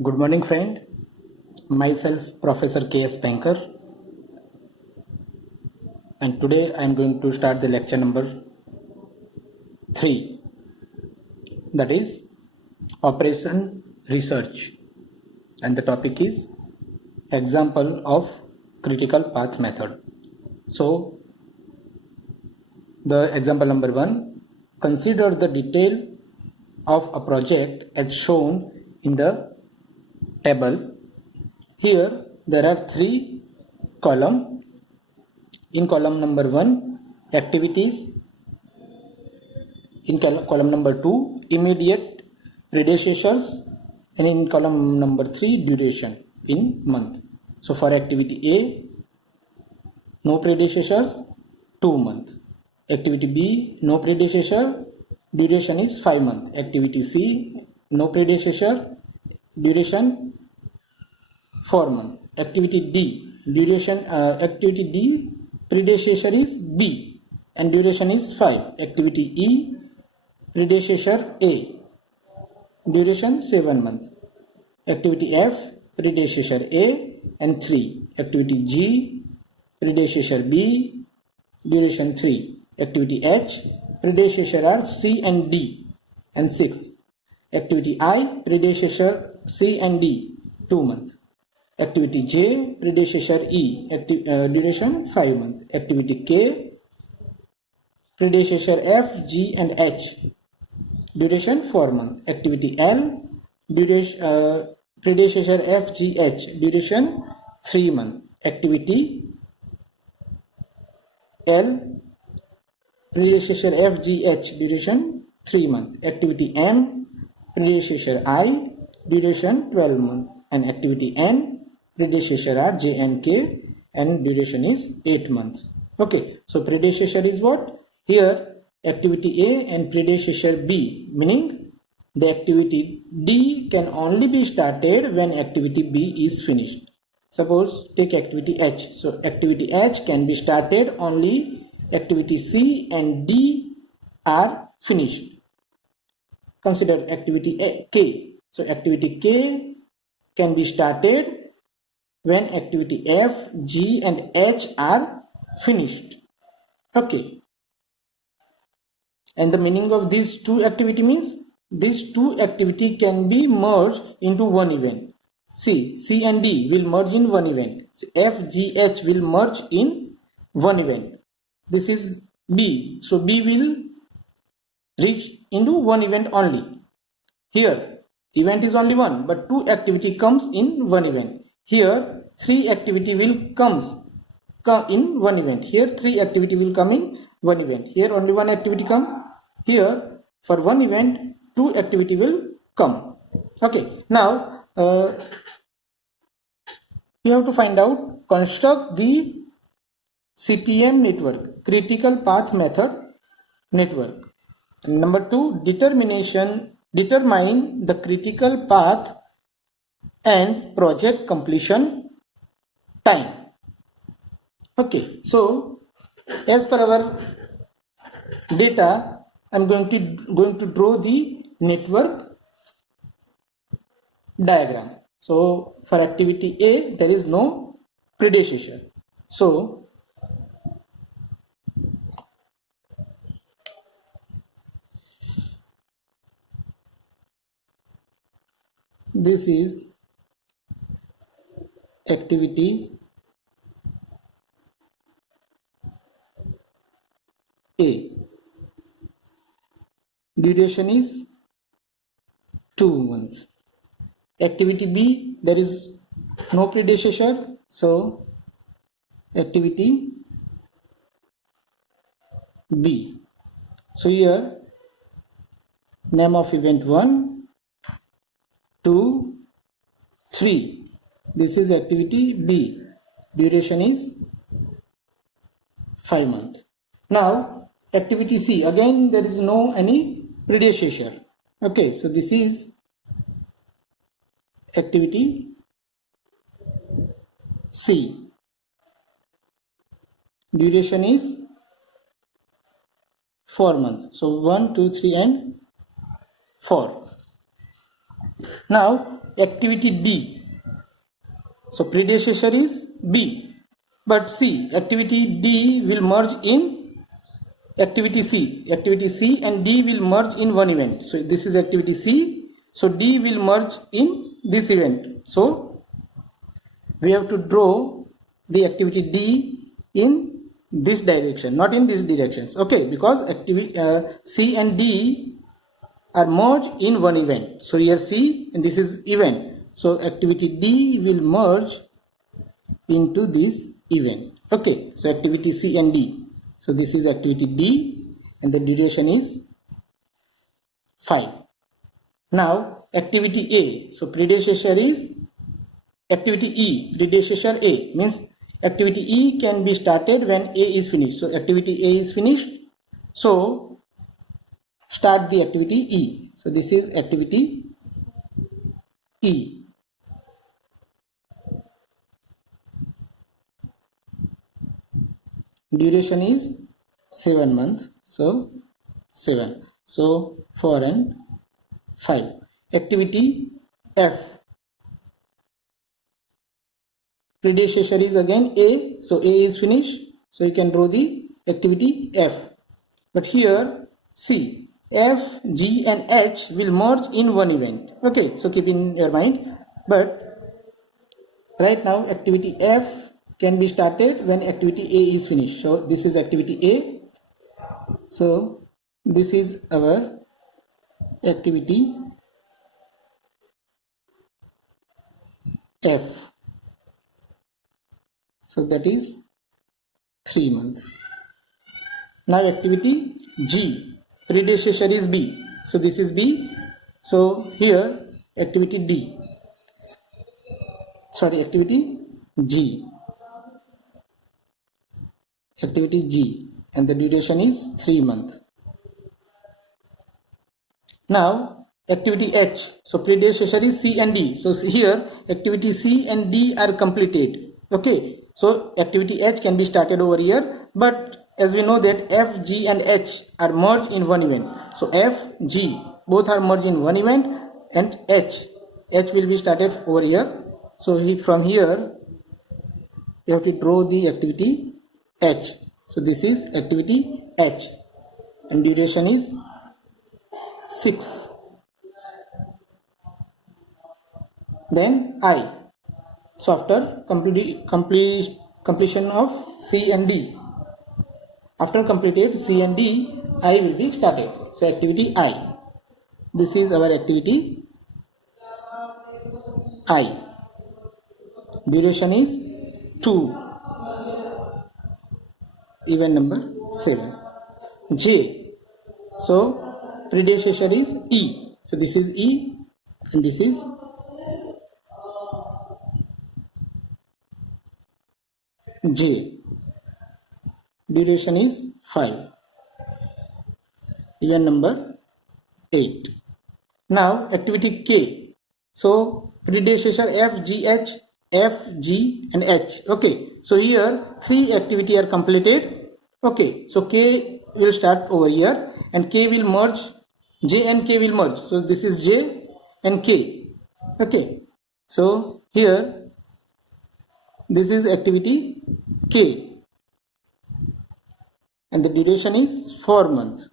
Good morning, friend. Myself, Professor K.S. Pankar, and today I am going to start the lecture number 3, that is Operation Research, and the topic is Example of Critical Path Method. So, the example number 1, consider the detail of a project as shown in the table. Here there are 3 columns. In column number 1, activities. In column number 2, immediate predecessors. And in column number 3, duration in month. So for activity A, no predecessors, 2 months. Activity B, no predecessor, duration is 5 months. Activity C, no predecessor, duration 4 months. Activity D, activity D, predecessor is B and duration is 5. Activity E, predecessor A, duration 7 months. Activity F, predecessor A and 3. Activity G, predecessor B, duration 3. Activity H, predecessor are C and D and 6. Activity I, predecessor C and D, 2 months. Activity J, predecessor E, duration 5 months. Activity K, predecessor F, G and H, duration 4 months. Activity L, predecessor F, G, H, duration 3 months. Activity L, predecessor F, G, H, duration 3 months. Activity M, predecessor I, duration 12 months. And activity N, predecessor are J and K and duration is 8 months. Okay, so predecessor is what? Here activity A and predecessor B, meaning the activity D can only be started when activity B is finished. Suppose take activity H. So activity H can be started only activity C and D are finished. Consider activity K. So activity K can be started when activity F, G and H are finished. Okay. And the meaning of these 2 activity means these 2 activity can be merged into one event. See, C and D will merge in one event. So F, G, H will merge in one event. This is B. So B will reach into one event only. Here, event is only one, but 2 activity comes in one event. Here, 3 activity will come in one event. Here, 3 activity will come in one event. Here, only 1 activity come. Here, for one event, 2 activity will come. Okay. Now, we have to find out, construct the CPM network, critical path method network. And number 2, determine the critical path and project completion time. Okay, so as per our data, I'm going to draw the network diagram. So for activity A, there is no predecessor. So this is activity A. Duration is 2 months. Activity B, there is no predecessor, so activity B. So here, name of event 1, 2, 3. This is activity B. Duration is 5 months. Now, activity C. Again, there is no any predecessor. Okay, so this is activity C. Duration is 4 months. So 1, 2, 3 and 4. Now activity D. So predecessor is B, but C, activity D will merge in activity C. Activity C and D will merge in one event. So this is activity C. So D will merge in this event. So we have to draw the activity D in this direction, not in these directions. Okay, because activity C and D are merged in one event. So here C and this is event. So activity D will merge into this event. Okay, so activity C and D. So this is activity D and the duration is 5. Now activity A. So predecessor is activity E. Predecessor A means activity E can be started when A is finished. So activity A is finished. So start the activity E. So this is activity E. Duration is 7 months. So 7. So 4 and 5. Activity F. Predecessor is again A. So A is finished. So you can draw the activity F. But here see, F, G and H will merge in one event. Okay, so keep in your mind. But right now activity F can be started when activity A is finished. So this is activity A. So this is our activity F. So that is 3 months. Now activity G. Predecessor is B. So this is B. So here activity D. Sorry, activity G. Activity G. And the duration is 3 months. Now activity H. So predecessor is C and D. So here activity C and D are completed. Okay. So activity H can be started over here. But as we know that F, G and H are merged in one event. So F, G both are merged in one event, and H will be started over here. So from here you have to draw the activity H. So this is activity H and duration is 6. Then I. So after completion of C and D, after completed C and D, I will be started. So activity I. This is our activity I. Duration is 2. Event number 7. J. So predecessor is E. So this is E and this is J. Duration is 5. Event number 8. Now activity K. So predecessor F, G, H, F, G and H. Okay. So here 3 activity are completed. Okay. So K will start over here and K will merge. J and K will merge. So this is J and K. Okay. So here this is activity K and the duration is 4 months.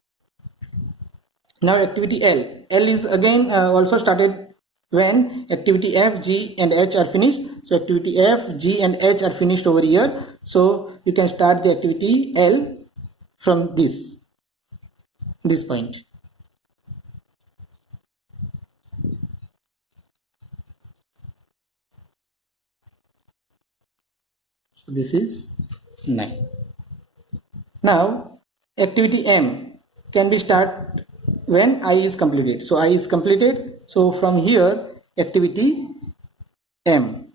Now activity L. L is again also started when activity F, G and H are finished. So activity F, G and H are finished over here. So you can start the activity L from this point. So this is 9. Now activity M can be started when I is completed. So I is completed. So from here activity M.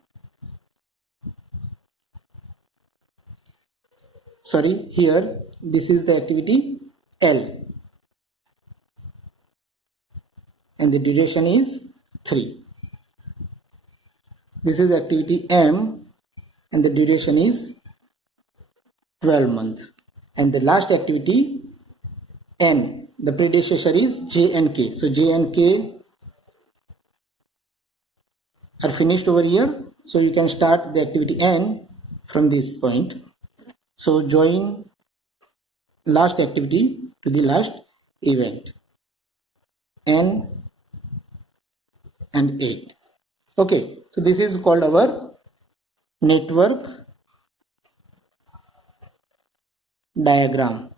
Sorry, here this is the activity L and the duration is 3. This is activity M and the duration is 12 months. And the last activity N, the predecessor is J and K. So J and K are finished over here. So you can start the activity N from this point. So join last activity to the last event, N and 8. Okay, so this is called our network diagram.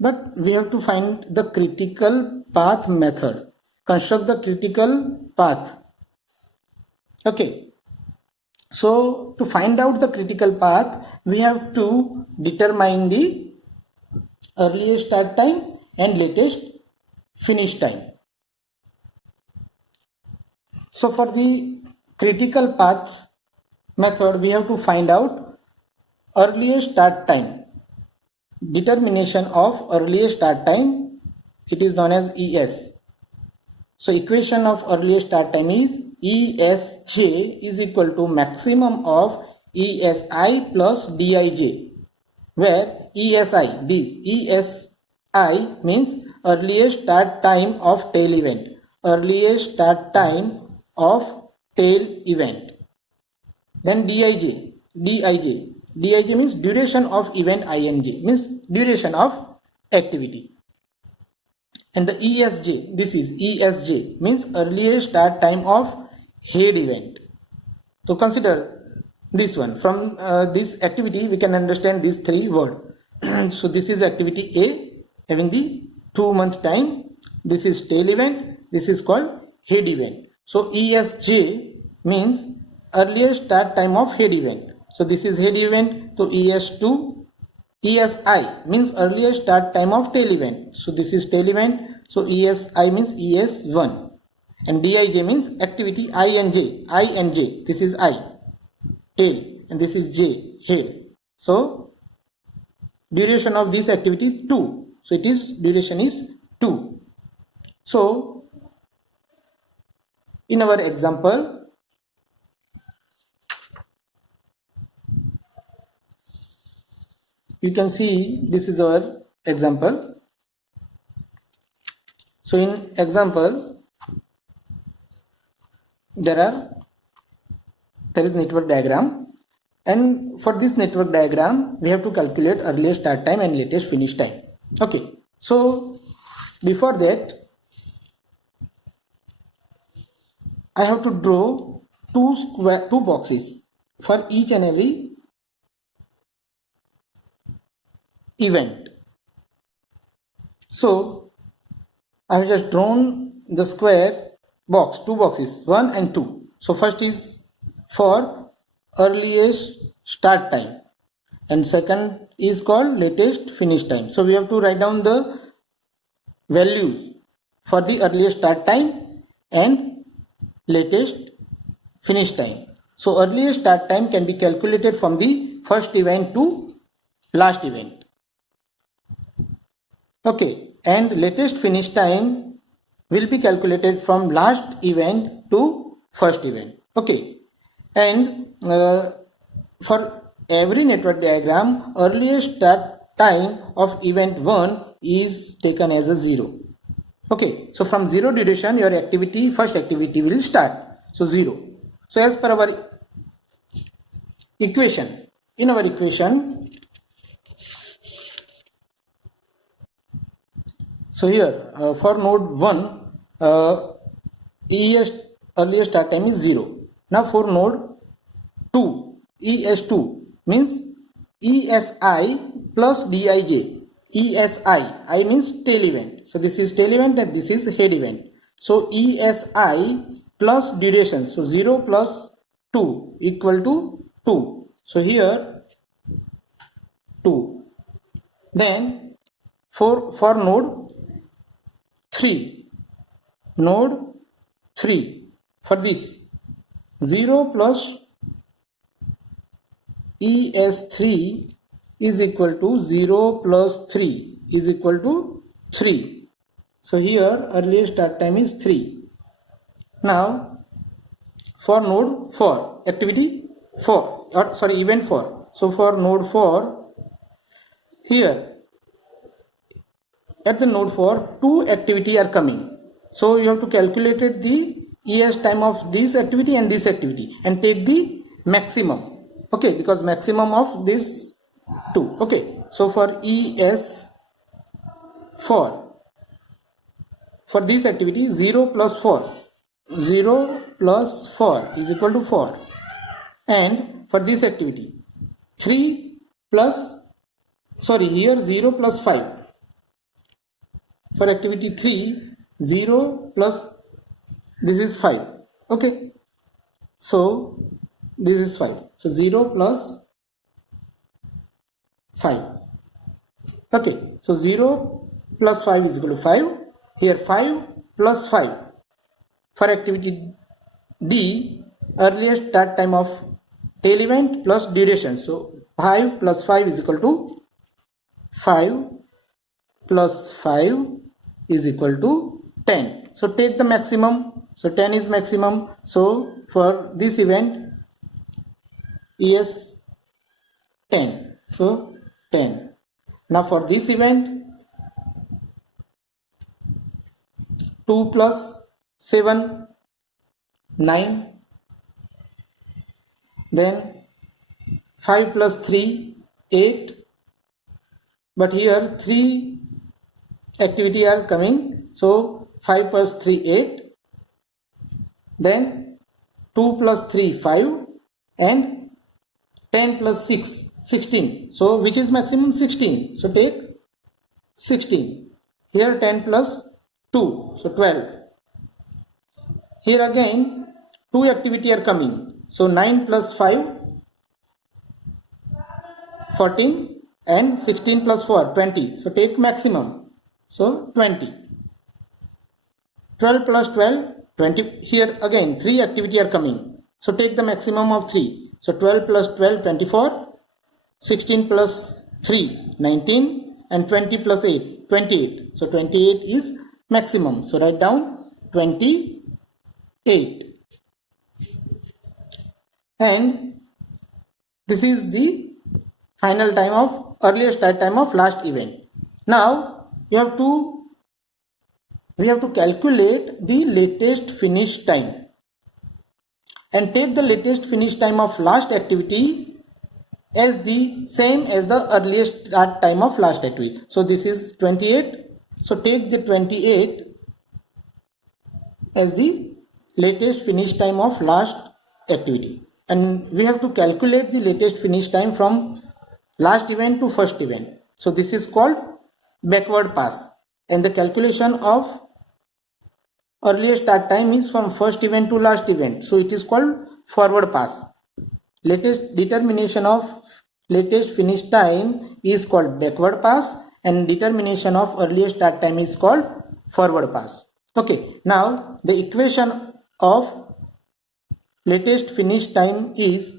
But we have to find the critical path method. Construct the critical path. Okay. So to find out the critical path, we have to determine the earliest start time and latest finish time. So for the critical path method, we have to find out earliest start time. Determination of earliest start time, it is known as ES. So equation of earliest start time is ESJ is equal to maximum of ESI plus DIJ, where ESI, this ESI means earliest start time of tail event, earliest start time of tail event. Then DIJ means duration of event ing, means duration of activity. And the ESJ, this is ESJ means earliest start time of head event. So consider this one. From this activity we can understand these three words. So this is activity A having the 2 months time. This is tail event. This is called head event. So ESJ means earliest start time of head event. So this is head event. So ES2. ESI means earliest start time of tail event. So this is tail event. So ESI means ES1. And DIJ means activity INJ. This is I, tail, and this is J, head. So duration of this activity 2. So it is duration is 2. So in our example, you can see this is our example. So in example, there is network diagram, and for this network diagram we have to calculate earliest start time and latest finish time. Okay, so before that I have to draw two boxes for each and every event. So I have just drawn the square box, two boxes, 1 and 2. So first is for earliest start time and second is called latest finish time. So we have to write down the values for the earliest start time and latest finish time. So earliest start time can be calculated from the first event to last event. Okay, and latest finish time will be calculated from last event to first event. Okay, and for every network diagram, earliest start time of event 1 is taken as a 0. Okay, so from 0 duration your activity, first activity will start. So 0. So as per our equation, in our equation, so here for node 1 earliest start time is 0. Now for node 2 ES2 means ESI plus DIJ. ESI, I means tail event. So this is tail event and this is head event. So ESI plus duration. So 0 plus 2 equal to 2. So here 2. Then for node 3, for this 0 plus ES3 is equal to 0 plus 3 is equal to 3. So here earliest start time is 3. Now for node 4, activity 4, or sorry, event 4. So for node 4, here at the node for 2 activity are coming. So you have to calculate the ES time of this activity and this activity and take the maximum. Okay, because maximum of this 2. Okay, so for ES for this activity 0 plus 4. 0 plus 4 is equal to 4. And for this activity 3 plus, sorry, here 0 plus 5. For activity 3, 0 plus, this is 5. Okay, so this is 5. So 0 plus 5. Okay, so 0 plus 5 is equal to 5. Here 5 plus 5. For activity D, earliest start time of tail event plus duration. So 5 plus 5 is equal to 5 plus 5 is equal to 10. So take the maximum. So 10 is maximum. So for this event, ES 10. So 10. Now for this event, 2 plus 7, 9. Then 5 plus 3, 8. But here 3 activity are coming. So 5 plus 3, 8. Then 2 plus 3, 5. And 10 plus 6, 16. So which is maximum? 16. So take 16. Here 10 plus 2. So 12. Here again 2 activity are coming. So 9 plus 5, 14. And 16 plus 4, 20. So take maximum. So 20. 12 plus 12, 20. Here again 3 activity are coming. So take the maximum of 3. So 12 plus 12, 24. 16 plus 3, 19. And 20 plus 8, 28. So 28 is maximum. So write down 28. And this is the final time of earliest start time of last event. Now we have to calculate the latest finish time and take the latest finish time of last activity as the same as the earliest start time of last activity. So this is 28. So take the 28 as the latest finish time of last activity, and we have to calculate the latest finish time from last event to first event. So this is called backward pass, and the calculation of earliest start time is from first event to last event. So it is called forward pass. Latest determination of latest finish time is called backward pass, and determination of earliest start time is called forward pass. Okay, now the equation of latest finish time is